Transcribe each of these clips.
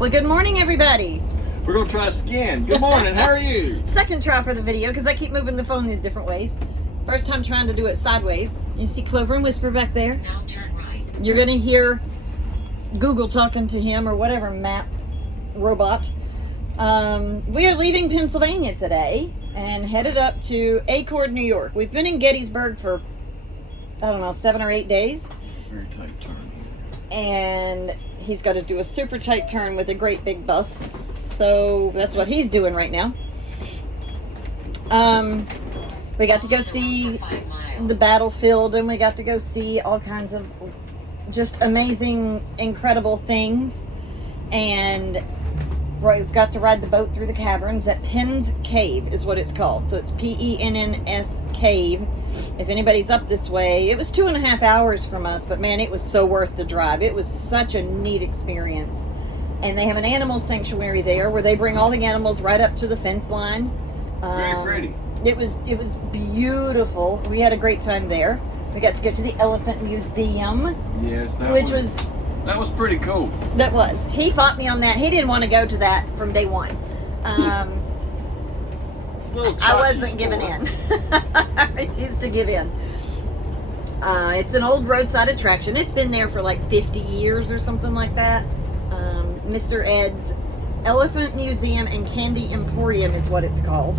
Well, good morning, everybody. We're going to try skin. Good morning. How are you? Second try for the video because I keep moving the phone in different ways. First time trying to do it sideways. You see Clover and Whisper back there? Now turn right. You're going to hear Google talking to him or whatever map robot. We are leaving Pennsylvania today and headed up to Acord, New York. We've been in Gettysburg for, I don't know, 7 or 8 days. Very tight turn. And he's got to do a super tight turn with a great big bus. So that's what he's doing right now. We got to go see the battlefield, and we got to go see all kinds of just amazing, incredible things. And we got to ride the boat through the caverns at Penn's Cave is what it's called. So it's Penns Cave. If anybody's up this way, it was 2.5 hours from us, but man, it was so worth the drive. It was such a neat experience. And they have an animal sanctuary there where they bring all the animals right up to the fence line. Very pretty. It was beautiful. We had a great time there. We got to go to the Elephant Museum. Yes, that was pretty cool. That was. He fought me on that. He didn't want to go to that from day one. I wasn't giving in. I refused to give in. It's an old roadside attraction. It's been there for like 50 years or something like that. Mr. Ed's Elephant Museum and Candy Emporium is what it's called.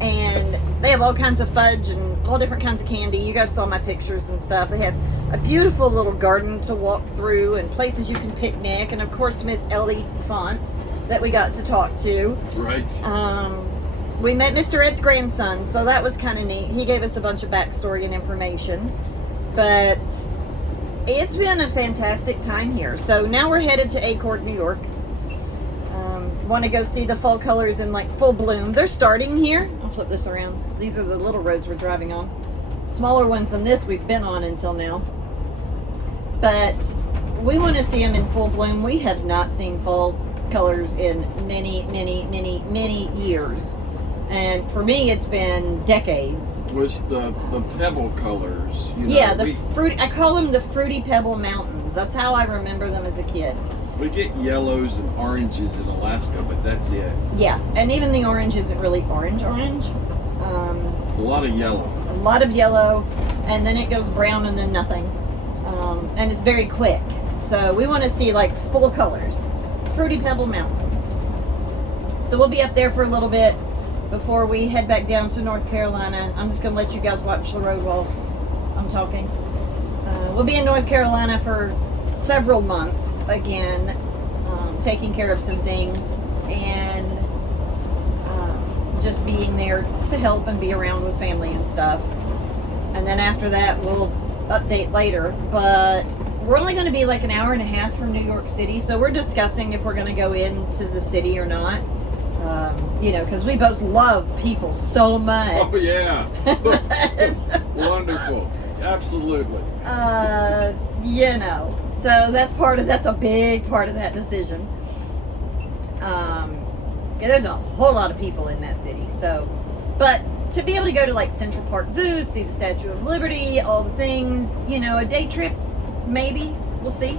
And they have all kinds of fudge and all different kinds of candy. You guys saw my pictures and stuff. They have a beautiful little garden to walk through and places you can picnic. And of course, Miss Ellie Font that we got to talk to. Right. We met Mr. Ed's grandson, so that was kind of neat. He gave us a bunch of backstory and information. But it's been a fantastic time here. So now we're headed to Acord, New York. Want to go see the fall colors in like full bloom. They're starting here. I'll flip this around. These are the little roads we're driving on. Smaller ones than this we've been on until now. But we want to see them in full bloom. We have not seen fall colors in many, many, many, many years. And for me, it's been decades. Was the pebble colors? Yeah, fruit. I call them the Fruity Pebble Mountains. That's how I remember them as a kid. We get yellows and oranges in Alaska, but that's it. Yeah, and even the orange isn't really orange. It's a lot of yellow. A lot of yellow, and then it goes brown and then nothing. And it's very quick. So we want to see like full colors. Fruity Pebble Mountains. So we'll be up there for a little bit before we head back down to North Carolina. I'm just going to let you guys watch the road while I'm talking. We'll be in North Carolina for several months again, taking care of some things and just being there to help and be around with family and stuff. And then after that, we'll update later. But we're only going to be like an hour and a half from New York City, so we're discussing if we're going to go into the city or not. Because we both love people so much. Oh, yeah. Wonderful. Absolutely. So that's a big part of that decision. There's a whole lot of people in that city. So, but to be able to go to like Central Park Zoo, see the Statue of Liberty, all the things, a day trip, maybe, we'll see.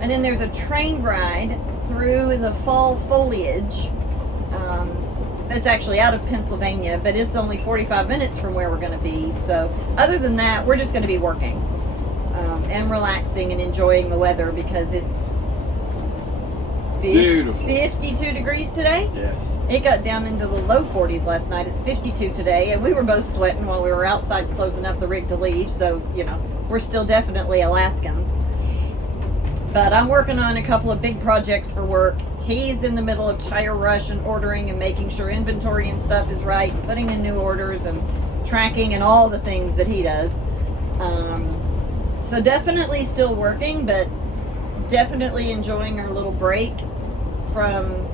And then there's a train ride through the fall foliage. That's actually out of Pennsylvania, but it's only 45 minutes from where we're going to be. So other than that, we're just going to be working and relaxing and enjoying the weather because it's beautiful. 52 degrees today. Yes. It got down into the low 40s last night. It's 52 today, and we were both sweating while we were outside closing up the rig to leave. So, we're still definitely Alaskans. But I'm working on a couple of big projects for work. He's in the middle of tire rush and ordering and making sure inventory and stuff is right, putting in new orders and tracking and all the things that he does. So definitely still working, but definitely enjoying our little break from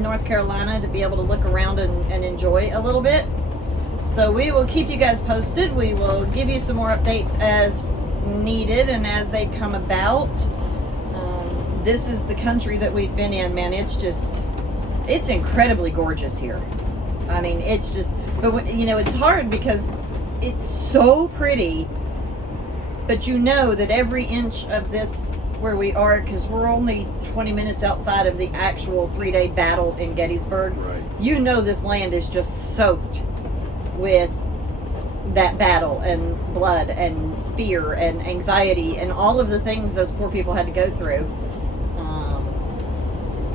North Carolina to be able to look around and enjoy a little bit. So we will keep you guys posted. We will give you some more updates as needed and as they come about. This is the country that we've been in, man. It's incredibly gorgeous here. I mean, but it's hard because it's so pretty, but that every inch of this where we are because we're only 20 minutes outside of the actual 3-day battle in Gettysburg. Right. You know this land is just soaked with that battle and blood and fear and anxiety and all of the things those poor people had to go through.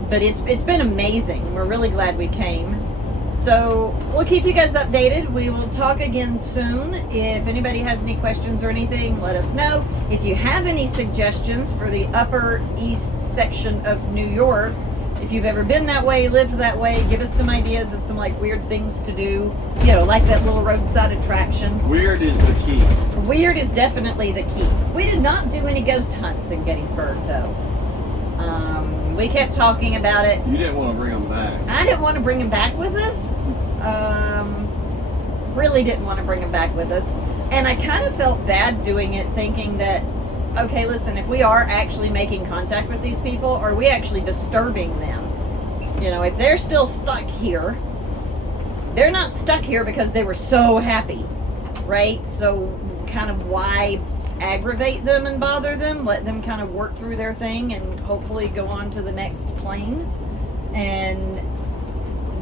But it's been amazing. We're really glad we came. So we'll keep you guys updated. We will talk again soon. If anybody has any questions or anything, let us know. If you have any suggestions for the Upper East section of New York, if you've ever been that way, lived that way, give us some ideas of some like weird things to do. You know, like that little roadside attraction. Weird is the key. Weird is definitely the key. We did not do any ghost hunts in Gettysburg though. We kept talking about it. You didn't want to bring them back. I didn't want to bring him back with us. Really didn't want to bring him back with us. And I kind of felt bad doing it, thinking that, okay, listen, if we are actually making contact with these people, are we actually disturbing them? You know, if they're still stuck here, they're not stuck here because they were so happy, right? So kind of why aggravate them and bother them? Let them kind of work through their thing and hopefully go on to the next plane and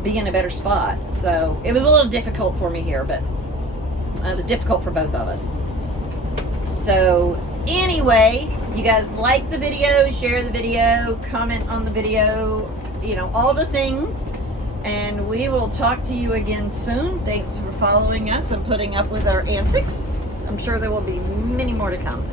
be in a better spot. So it was a little difficult for me here, but it was difficult for both of us. So anyway, you guys like the video, share the video, comment on the video, you know, all the things. And we will talk to you again soon. Thanks for following us and putting up with our antics. I'm sure there will be many more to come.